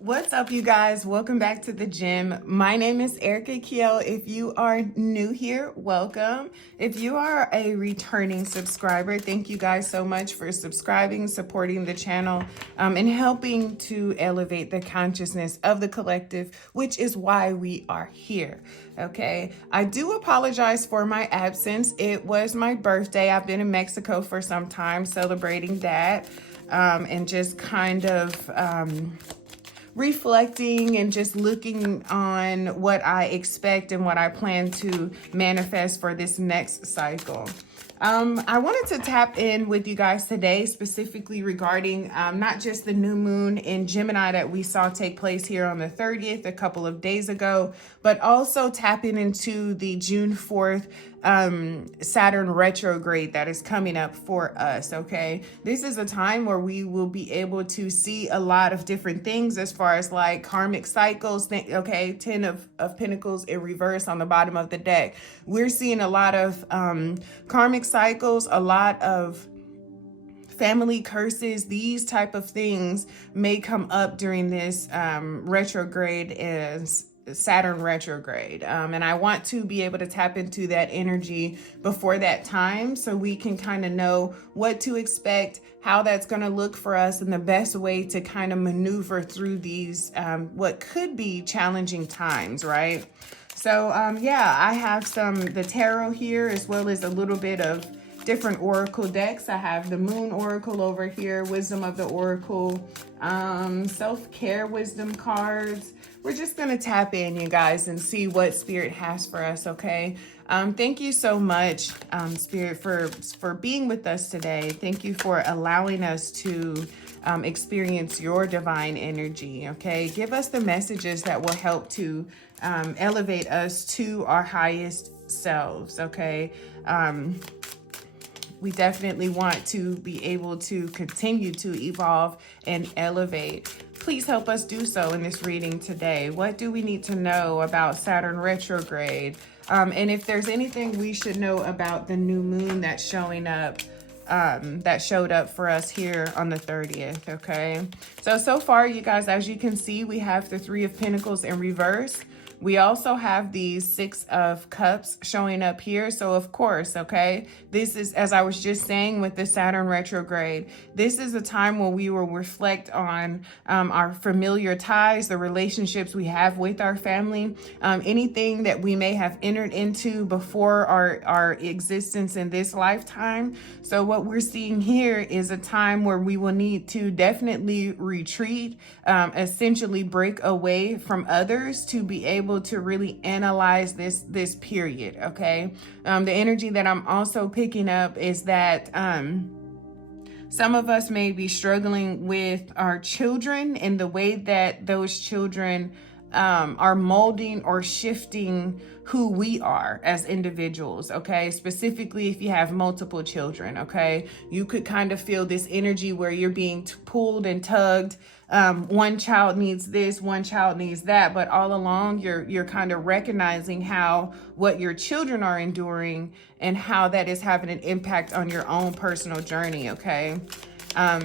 What's up, you guys? Welcome back to the gym. My name is Erica Keyel. If you are new here, welcome. If you are a returning subscriber, thank you guys so much for subscribing, supporting the channel, and helping to elevate the consciousness of the collective, which is why we are here. Okay, I do apologize for my absence. It was my birthday. I've been in Mexico for some time celebrating that, and just kind of reflecting and just looking on what I expect and what I plan to manifest for this next cycle. I wanted to tap in with you guys today, specifically regarding not just the new moon in Gemini that we saw take place here on the 30th a couple of days ago, but also tapping into the June 4th Saturn retrograde that is coming up for us. Okay, this is a time where we will be able to see a lot of different things as far as like karmic cycles. Okay, 10 of Pentacles in reverse on the bottom of the deck. We're seeing a lot of karmic cycles, a lot of family curses. These type of things may come up during this retrograde as Saturn retrograde. And I want to be able to tap into that energy before that time so we can kind of know what to expect, how that's going to look for us, and the best way to kind of maneuver through these what could be challenging times, right? So yeah, I have the tarot here as well as a little bit of different oracle decks. I have the Moon Oracle over here, Wisdom of the Oracle, self-care wisdom cards. We're just going to tap in, you guys, and see what Spirit has for us, okay? Thank you so much, Spirit, for being with us today. Thank you for allowing us to experience your divine energy, okay? Give us the messages that will help to elevate us to our highest selves, okay? We definitely want to be able to continue to evolve and elevate. Please help us do so in this reading today. What do we need to know about Saturn retrograde? And if there's anything we should know about the new moon that's showing up, that showed up for us here on the 30th, okay? So far, you guys, as you can see, we have the 3 of Pentacles in reverse. We also have the 6 of Cups showing up here. So of course, okay, this is, as I was just saying with the Saturn retrograde, this is a time where we will reflect on our familiar ties, the relationships we have with our family, anything that we may have entered into before our existence in this lifetime. So what we're seeing here is a time where we will need to definitely retreat, essentially break away from others to be able to really analyze this period, okay? The energy that I'm also picking up is that some of us may be struggling with our children and the way that those children are molding or shifting who we are as individuals, okay? Specifically, if you have multiple children, okay? You could kind of feel this energy where you're being pulled and tugged. One child needs this, one child needs that, but all along you're kind of recognizing how what your children are enduring and how that is having an impact on your own personal journey, okay?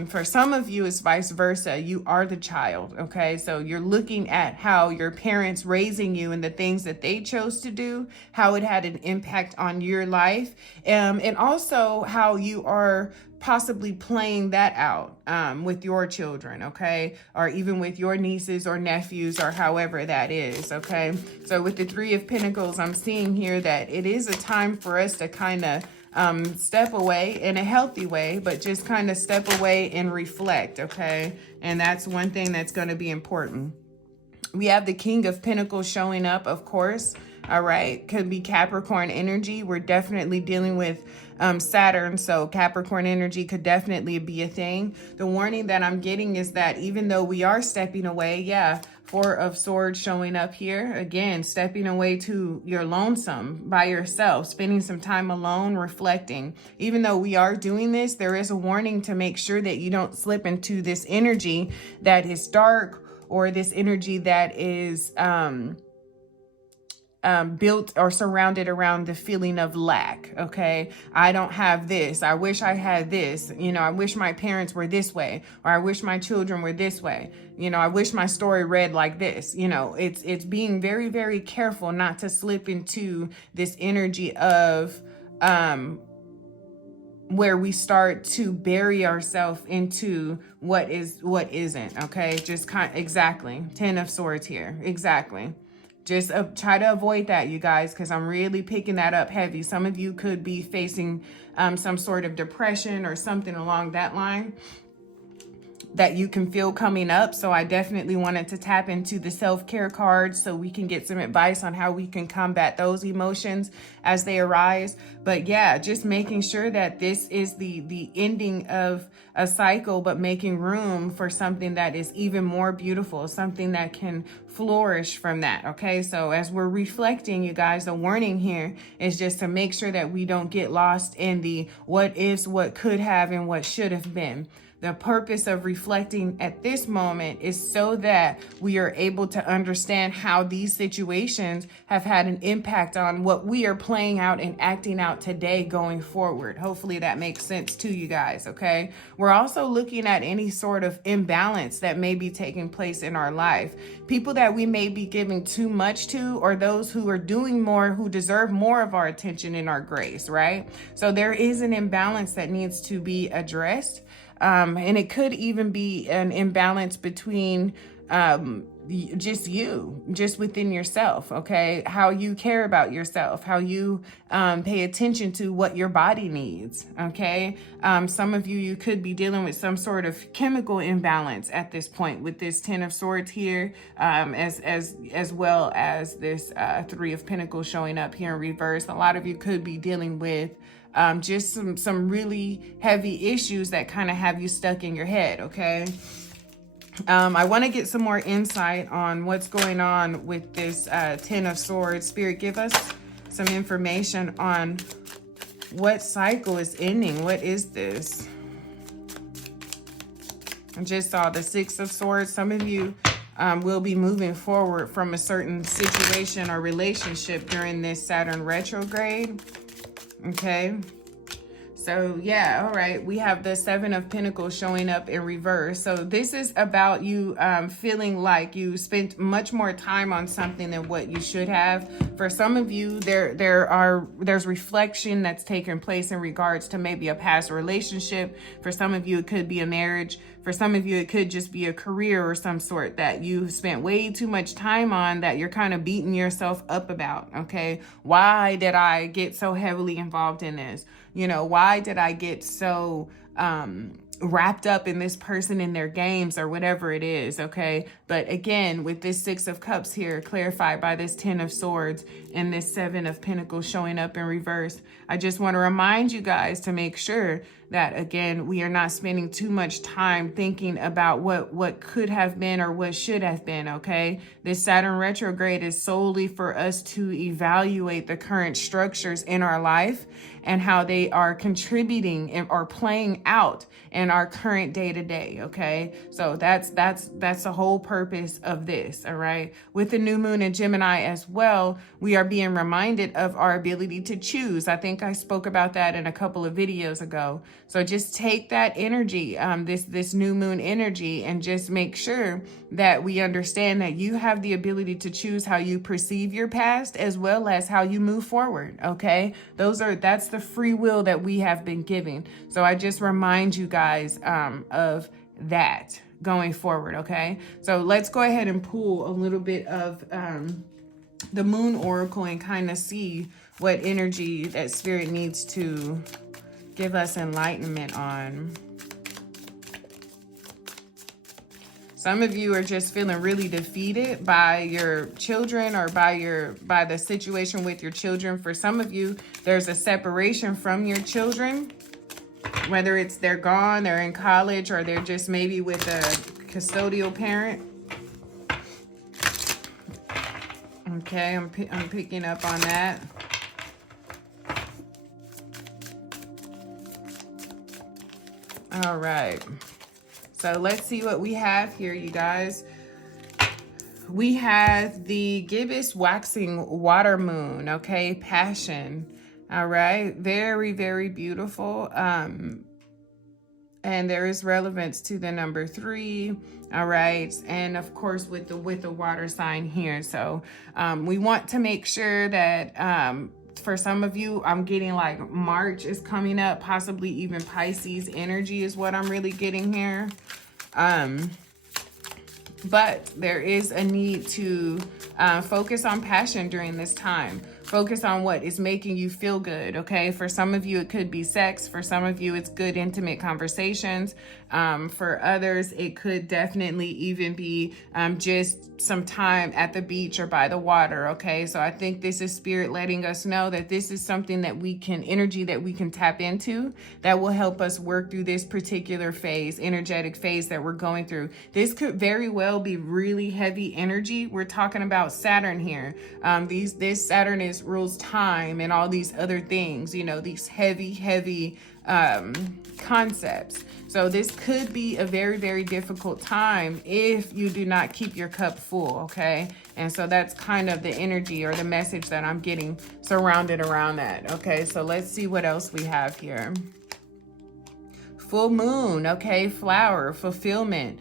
For some of you, it's vice versa. You are the child, okay? So you're looking at how your parents raising you and the things that they chose to do, how it had an impact on your life, and also how you are possibly playing that out with your children, okay? Or even with your nieces or nephews or however that is, okay? So with the 3 of Pentacles, I'm seeing here that it is a time for us to kind of step away in a healthy way, but just kind of step away and reflect, okay? And that's one thing that's going to be important. We have the King of Pentacles showing up, of course. All right, could be Capricorn energy. We're definitely dealing with Saturn, so Capricorn energy could definitely be a thing. The warning that I'm getting is that even though we are stepping away, yeah, 4 of Swords showing up here. Again, stepping away to your lonesome by yourself, spending some time alone, reflecting. Even though we are doing this, there is a warning to make sure that you don't slip into this energy that is dark or this energy that is built or surrounded around the feeling of lack. Okay, I don't have this, I wish I had this, you know, I wish my parents were this way, or I wish my children were this way, you know, I wish my story read like this. You know, it's being very, very careful not to slip into this energy of where we start to bury ourselves into what isn't. Okay, just exactly 10 of Swords here. Exactly. Just try to avoid that, you guys, because I'm really picking that up heavy. Some of you could be facing some sort of depression or something along that line that you can feel coming up. So I definitely wanted to tap into the self-care card so we can get some advice on how we can combat those emotions as they arise. But yeah, just making sure that this is the ending of a cycle, but making room for something that is even more beautiful, something that can flourish from that. Okay, so as we're reflecting, you guys, the warning here is just to make sure that we don't get lost in the what ifs, what could have, and what should have been. The purpose of reflecting at this moment is so that we are able to understand how these situations have had an impact on what we are playing out and acting out today going forward. Hopefully that makes sense to you guys, okay? We're also looking at any sort of imbalance that may be taking place in our life. People that we may be giving too much to, or those who are doing more, who deserve more of our attention and our grace, right? So there is an imbalance that needs to be addressed. And it could even be an imbalance between just within yourself, okay? How you care about yourself, how you pay attention to what your body needs, okay? Some of you could be dealing with some sort of chemical imbalance at this point with this 10 of Swords here, as well as this 3 of Pentacles showing up here in reverse. A lot of you could be dealing with just some really heavy issues that kind of have you stuck in your head, okay? I want to get some more insight on what's going on with this 10 of Swords. Spirit, give us some information on what cycle is ending. What is this? I just saw the 6 of Swords. Some of you will be moving forward from a certain situation or relationship during this Saturn retrograde. Okay, so yeah, all right, we have the 7 of Pentacles showing up in reverse. So this is about you feeling like you spent much more time on something than what you should have. For some of you, there's reflection that's taken place in regards to maybe a past relationship. For some of you, it could be a marriage. For some of you, it could just be a career or some sort that you spent way too much time on that you're kind of beating yourself up about, okay? Why did I get so heavily involved in this? You know, why did I get so wrapped up in this person and their games or whatever it is, okay? But again, with this 6 of Cups here, clarified by this 10 of Swords and this 7 of Pentacles showing up in reverse, I just want to remind you guys to make sure that, again, we are not spending too much time thinking about what could have been or what should have been, okay? This Saturn retrograde is solely for us to evaluate the current structures in our life and how they are contributing or playing out in our current day-to-day, okay? So that's the whole purpose of this, all right? With the new moon in Gemini as well, we are being reminded of our ability to choose. I think I spoke about that in a couple of videos ago. So just take that energy, this new moon energy, and just make sure that we understand that you have the ability to choose how you perceive your past as well as how you move forward, okay? That's the free will that we have been given. So I just remind you guys of that going forward, okay? So let's go ahead and pull a little bit of the Moon Oracle and kind of see what energy that Spirit needs to give us enlightenment on. Some of you are just feeling really defeated by your children or by the situation with your children. For some of you, there's a separation from your children, whether it's they're gone, they're in college, or they're just maybe with a custodial parent. Okay, I'm picking up on that. All right. So let's see what we have here, you guys. We have the gibbous waxing water moon, okay? Passion, all right? Very, very beautiful. And there is relevance to the number 3, all right? And of course with the water sign here. So we want to make sure that for some of you, I'm getting like March is coming up, possibly even Pisces energy is what I'm really getting here. But there is a need to focus on passion during this time. Focus on what is making you feel good, okay? For some of you, it could be sex. For some of you, it's good, intimate conversations. For others, it could definitely even be just some time at the beach or by the water, okay? So I think this is spirit letting us know that this is something that we can, energy that we can tap into that will help us work through this particular phase, energetic phase that we're going through. This could very well be really heavy energy. We're talking about Saturn here. This Saturn rules time and all these other things, you know, these heavy concepts. So this could be a very, very difficult time if you do not keep your cup full, okay? And so that's kind of the energy or the message that I'm getting surrounded around that, okay? So let's see what else we have here. Full moon, okay? Flower, fulfillment.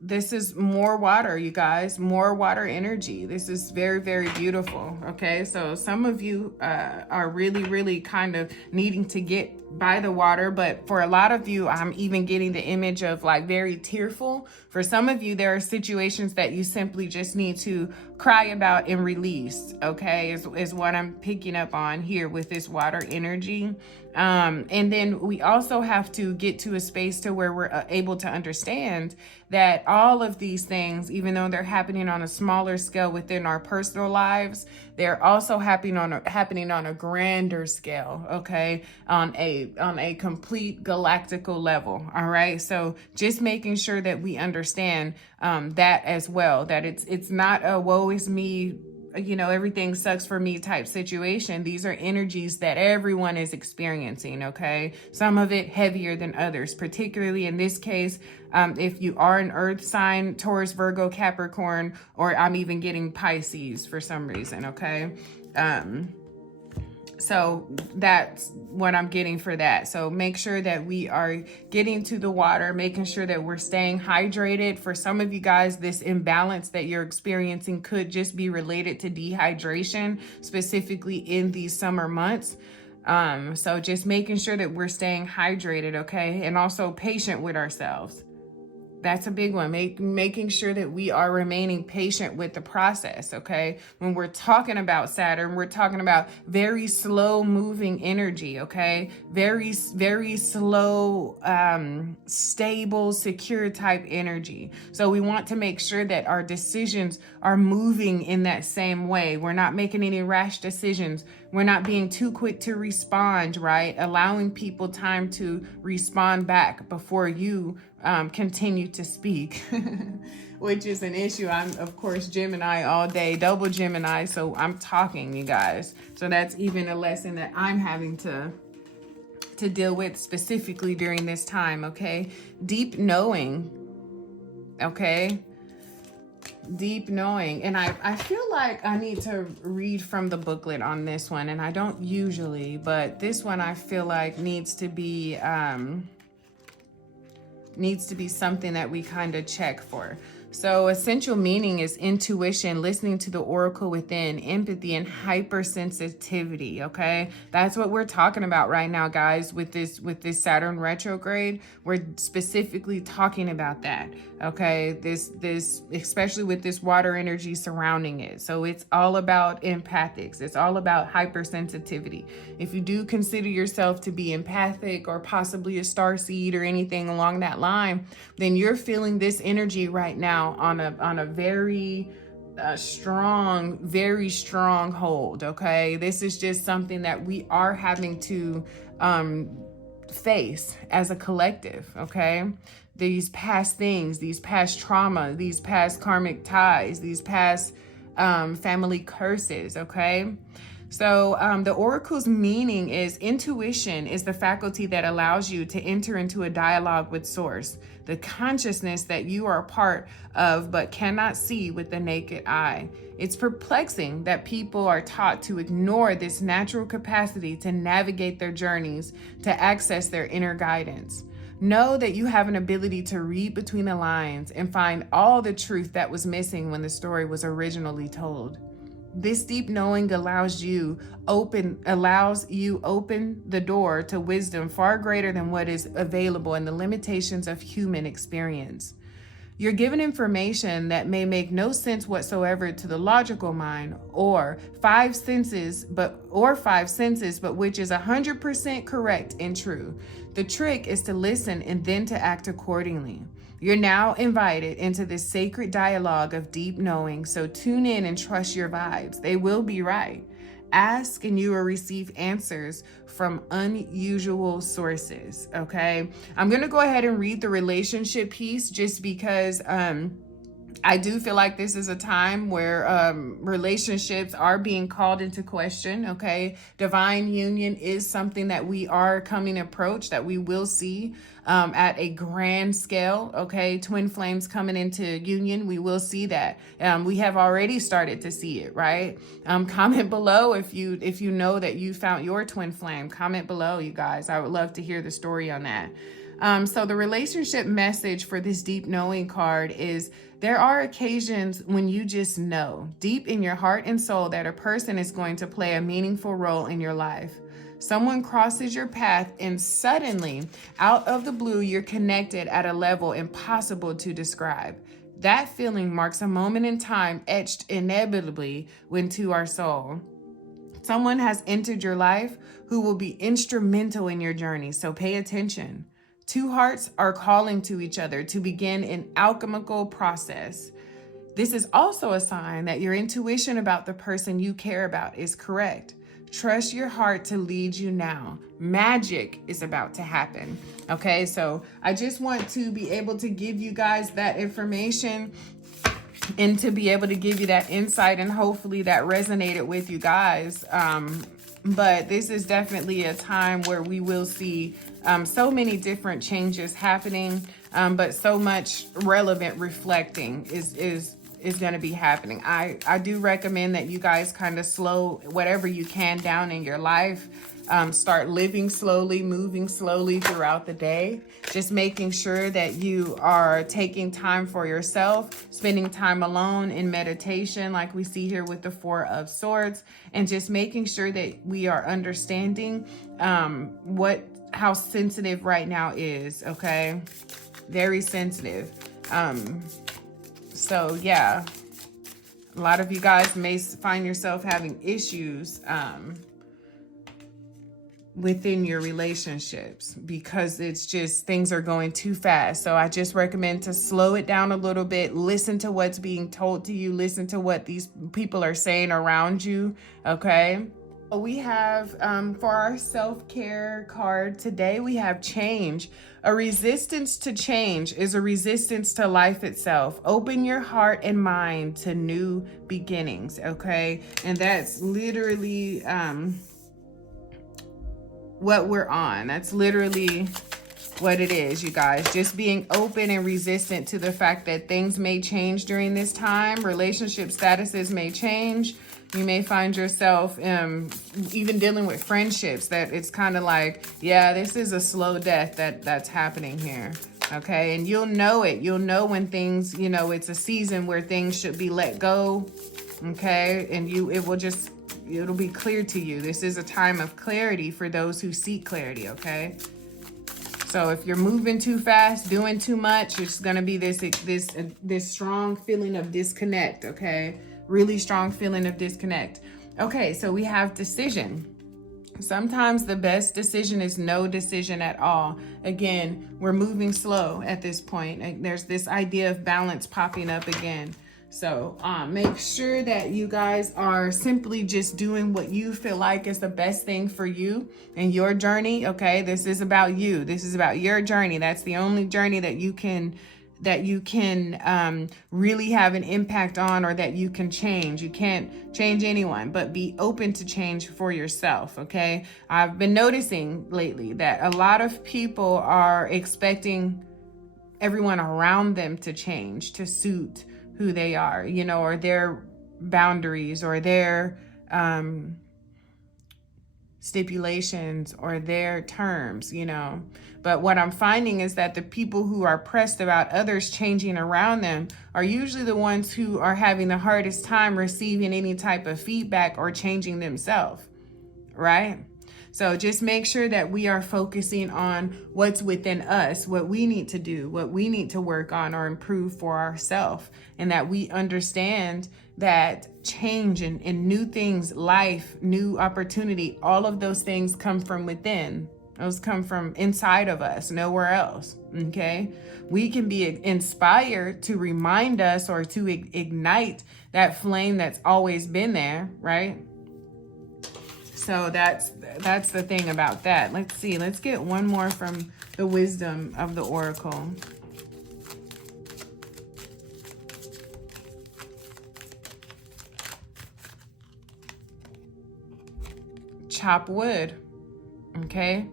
This is more water, you guys, more water energy. This is very, very beautiful. Okay, so some of you are really, really kind of needing to get by the water, but for a lot of you, I'm even getting the image of like very tearful. For some of you, there are situations that you simply just need to cry about and release, okay, is what I'm picking up on here with this water energy. And then we also have to get to a space to where we're able to understand that all of these things, even though they're happening on a smaller scale within our personal lives, they're also happening on a grander scale, okay, on a complete galactical level. All right, so just making sure that we understand that as well, that it's not a woe is me, you know, everything sucks for me type situation. These are energies that everyone is experiencing, okay? Some of it heavier than others, particularly in this case, if you are an earth sign, Taurus, Virgo, Capricorn, or I'm even getting Pisces for some reason, okay? So that's what I'm getting for that. So make sure that we are getting to the water, making sure that we're staying hydrated. For some of you guys, this imbalance that you're experiencing could just be related to dehydration, specifically in these summer months. So just making sure that we're staying hydrated, okay? And also patient with ourselves. That's a big one. Making sure that we are remaining patient with the process, okay? When we're talking about Saturn, we're talking about very slow moving energy, okay? Very, very slow, stable, secure type energy. So we want to make sure that our decisions are moving in that same way. We're not making any rash decisions. We're not being too quick to respond, right? Allowing people time to respond back before you continue to speak, which is an issue. I'm, of course, Gemini all day, double Gemini, so I'm talking, you guys. So that's even a lesson that I'm having to deal with specifically during this time, okay? Deep knowing, okay? Deep knowing. And I feel like I need to read from the booklet on this one, and I don't usually, but this one I feel like needs to be something that we kind of check for. So essential meaning is intuition, listening to the oracle within, empathy, and hypersensitivity, okay? That's what we're talking about right now, guys, with this Saturn retrograde. We're specifically talking about that, okay? This especially with this water energy surrounding it. So it's all about empathics. It's all about hypersensitivity. If you do consider yourself to be empathic or possibly a starseed or anything along that line, then you're feeling this energy right now on a very strong hold, okay? This is just something that we are having to face as a collective, okay? These past things, these past trauma, these past karmic ties, these past family curses, okay? So the oracle's meaning is intuition is the faculty that allows you to enter into a dialogue with source, the consciousness that you are a part of but cannot see with the naked eye. It's perplexing that people are taught to ignore this natural capacity to navigate their journeys, to access their inner guidance. Know that you have an ability to read between the lines and find all the truth that was missing when the story was originally told. This deep knowing allows you open the door to wisdom far greater than what is available in the limitations of human experience. You're given information that may make no sense whatsoever to the logical mind or five senses, but which is 100% correct and true. The trick is to listen and then to act accordingly. You're now invited into this sacred dialogue of deep knowing, so tune in and trust your vibes. They will be right. Ask and you will receive answers from unusual sources, okay? I'm going to go ahead and read the relationship piece just because I do feel like this is a time where relationships are being called into question, okay? Divine union is something that we are coming to approach, that we will see at a grand scale, okay? Twin flames coming into union, we will see that. We have already started to see it, right? Comment below if you know that you found your twin flame. Comment below, you guys. I would love to hear the story on that. So the relationship message for this deep knowing card is there are occasions when you just know deep in your heart and soul that a person is going to play a meaningful role in your life. Someone crosses your path and suddenly, out of the blue, you're connected at a level impossible to describe. That feeling marks a moment in time etched inevitably into our soul. Someone has entered your life who will be instrumental in your journey, so pay attention. Two hearts are calling to each other to begin an alchemical process. This is also a sign that your intuition about the person you care about is correct. Trust your heart to lead you now. Magic is about to happen. Okay, so I just want to be able to give you guys that information and to be able to give you that insight, and hopefully that resonated with you guys. But this is definitely a time where we will see so many different changes happening, but so much relevant reflecting is going to be happening. I do recommend that you guys kind of slow whatever you can down in your life. Start living slowly, moving slowly throughout the day. Just making sure that you are taking time for yourself, spending time alone in meditation, like we see here with the Four of Swords, and just making sure that we are understanding how sensitive right now is, okay? Very sensitive. So yeah, a lot of you guys may find yourself having issues within your relationships because it's just things are going too fast. So I just recommend to slow it down a little bit, listen to what's being told to you, listen to what these people are saying around you, okay? We have for our self-care card today, we have change. A resistance to change is a resistance to life itself. Open your heart and mind to new beginnings, okay? And that's literally what we're on. That's literally what it is, you guys. Just being open and resistant to the fact that things may change during this time. Relationship statuses may change. You may find yourself even dealing with friendships that it's kind of like, yeah, this is a slow death that's happening here. Okay, and you'll know it. You'll know when things, it's a season where things should be let go. Okay, and it'll be clear to you. This is a time of clarity for those who seek clarity, okay? So if you're moving too fast, doing too much, it's going to be this strong feeling of disconnect, okay? Really strong feeling of disconnect. Okay, so we have decision. Sometimes the best decision is no decision at all. Again, we're moving slow at this point. And there's this idea of balance popping up again. So make sure that you guys are simply just doing what you feel like is the best thing for you and your journey, okay? This is about you. This is about your journey. That's the only journey that you can that you can really have an impact on, or that you can change. You can't change anyone, but be open to change for yourself, okay? I've been noticing lately that a lot of people are expecting everyone around them to change to suit who they are, you know, or their boundaries, or their stipulations, or their terms, you know. But what I'm finding is that the people who are pressed about others changing around them are usually the ones who are having the hardest time receiving any type of feedback or changing themselves, right? So just make sure that we are focusing on what's within us, what we need to do, what we need to work on or improve for ourselves, and that we understand that change and new things, life, new opportunity, all of those things come from within. Those come from inside of us, nowhere else, okay? We can be inspired to remind us, or to ignite that flame that's always been there, right? So that's the thing about that. Let's see. Let's get one more from the wisdom of the oracle. Chop wood. Okay?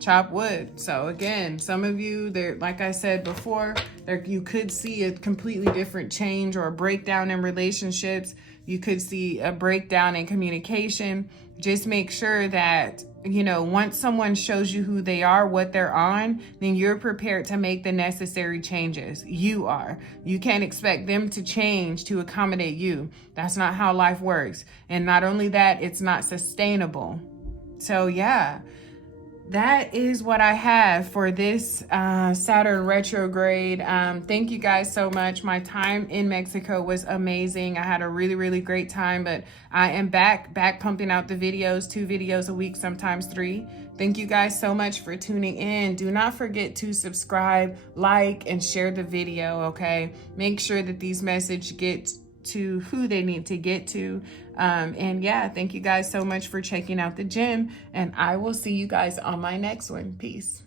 Chop wood. So again, some of you, there, like I said before, there you could see a completely different change or a breakdown in relationships. You could see a breakdown in communication. Just make sure that, you know, once someone shows you who they are, what they're on, then you're prepared to make the necessary changes. You are. You can't expect them to change to accommodate you. That's not how life works. And not only that, it's not sustainable. So yeah, that is what I have for this Saturn retrograde. Thank you guys so much. My time in Mexico was amazing. I had a really, really great time, but I am back pumping out the videos, 2 videos a week, sometimes 3. Thank you guys so much for tuning in. Do not forget to subscribe, like, and share the video, okay? Make sure that these messages get to who they need to get to. And yeah, thank you guys so much for checking out the gym, and I will see you guys on my next one. Peace.